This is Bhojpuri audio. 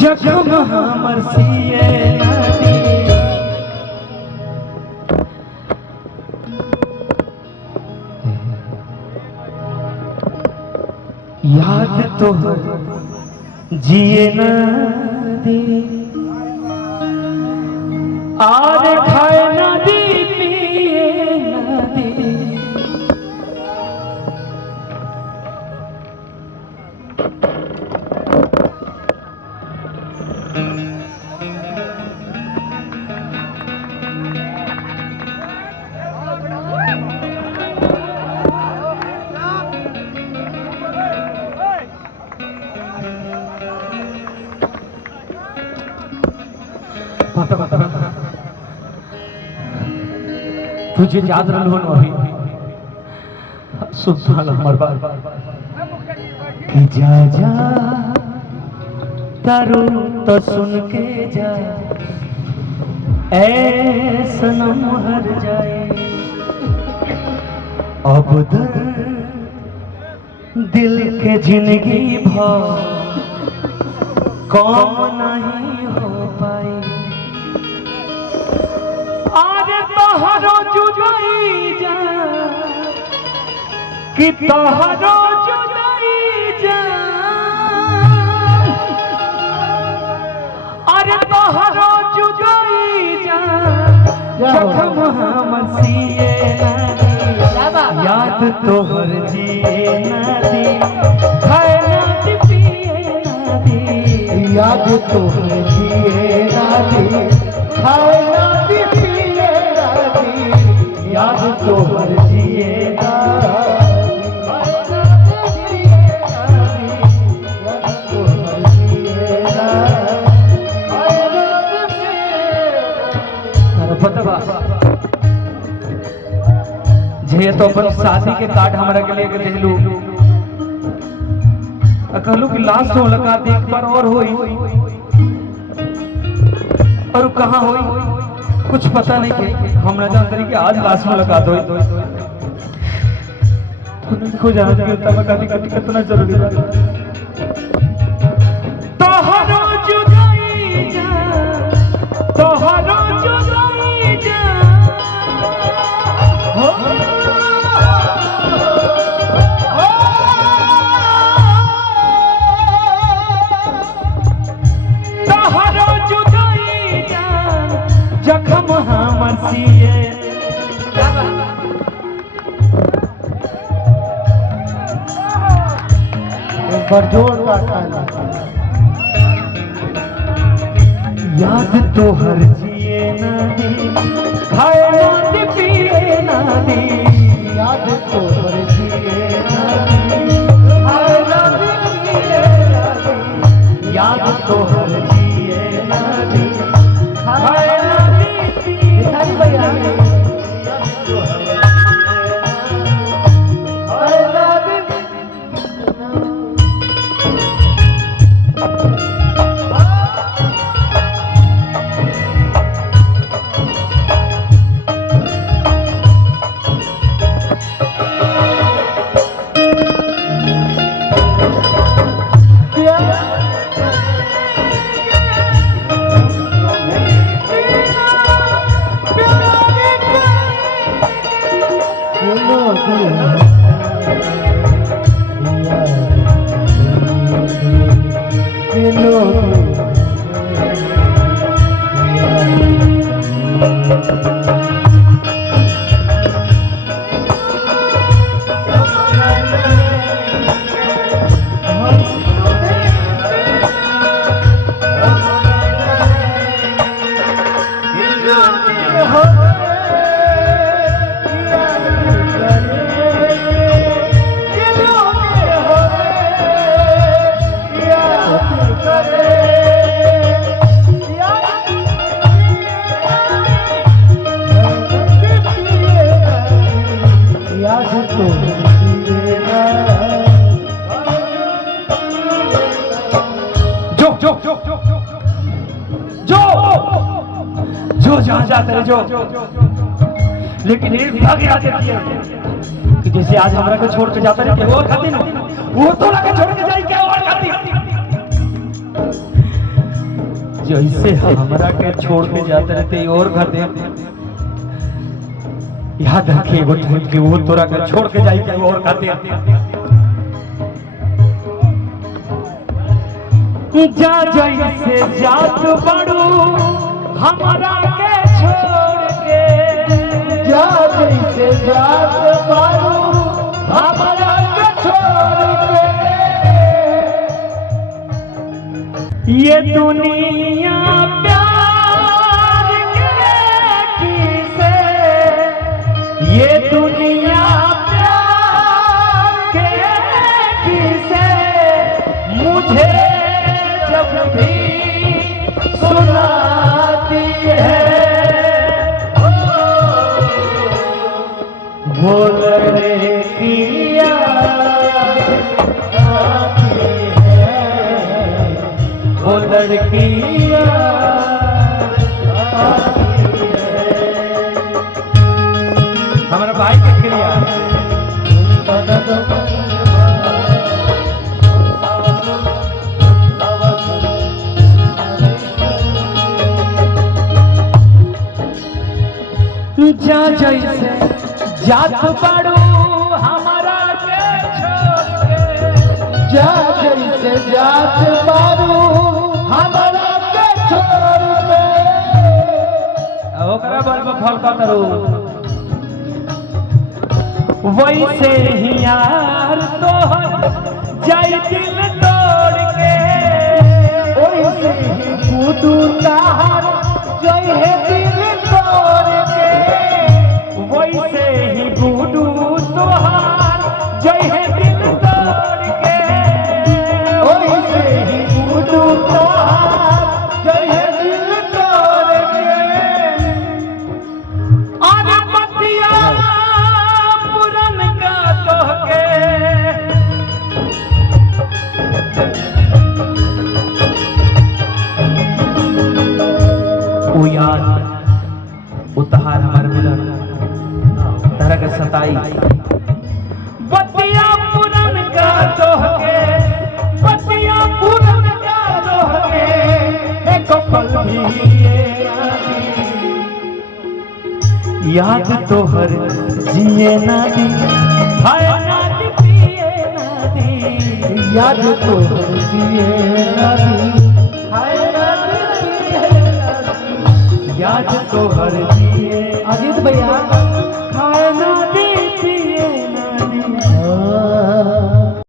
जखम हमर सिए नदी याद तो जिए नदी आर खाए नदी पिए नदी तुझे याद रहो अभी सुन हमर बात कि जा जा तारू तो सुन के जा ऐ सनम हर जाए अब दिल के जिंदगी भर कम नहीं हो पाई आरे तोहरो जुदाई जा कि तोहरो जुदाई जा अरे तोहरो जुदाई जा जखम हमर सिए नदी याद तोहर जिए नदी खाए नदी पिए नदी याद तोहर जिए नदी खाए नदी पिए नदी याद तोहर जिए जे तो अपन शादी के कार्ड हमरा के लिए देलू कहलू कि लास्ट मुलाकात एक बार और होई और कहाँ होई कुछ पता नहीं के हम ना जानते कि आज लास्ट मुलाकात होई तो खो जाना चाहिए तब कितना जरूरी है तोहरो जुदाई जा तोहरो जुदाई जा तोहरो जुदाई जा जखम हमर सिए बरजोर का काला याद तोहर जिए नदी खाए नदी पिए नदी याद तोहर जिए नदी खाए नदी पिए नदी याद तोहर जिए नदी खाए नदी पिए नदी जो जहां जाते रहे जो लेकिन एक भाग याद रखिए कि जैसे आज हमरा को छोड़ के जाता रहे और खाती ना वो तो लगा छोड़ के जाई क्या और खाती जैसे हमरा के छोड़ के जाते रहते और खाते याद रखिए वो टाइम के वो तोरा के छोड़ के जाई के और खाते जा जैसे जात बड़ू हमरा के छोड़ के जा जैसे जात बारू हमारा के छोड़ के ये दुनिया प्यार के किसे ये दुनिया प्यार के किसे मुझे जब भी सुनाती है वो लड़कियां आती है वो लड़कियां आती है हमारा भाई के क्रिया जा जैसे जात बड़ू हमारा के छोड़ के जा जैसे जात बारू हमारा के छोड़ के ओकरा बारे में फल का करू वैसे ही यार तोहर जाई दिल तोड़ के ओइसे ही गुडू तार जय है दिल तोड़ के वैसे ही गुडू तोहार जय है दिल तोड़ के ओइसे ही गुडू तार जय है दिल तोड़ के अरे बतिया पुरन का तोहके वो याद उतार हमारे मिलन तरह के सताई बतिया पुरन का तोहके बतिया पुरन का तोहके एक पल भी याद तोहर जिए ना दी हाय ना दी पिए ना दी याद तो जिए नदी हाय नदी याद तोहर जिए अजीत भैया हाय ना दी पिए ना दी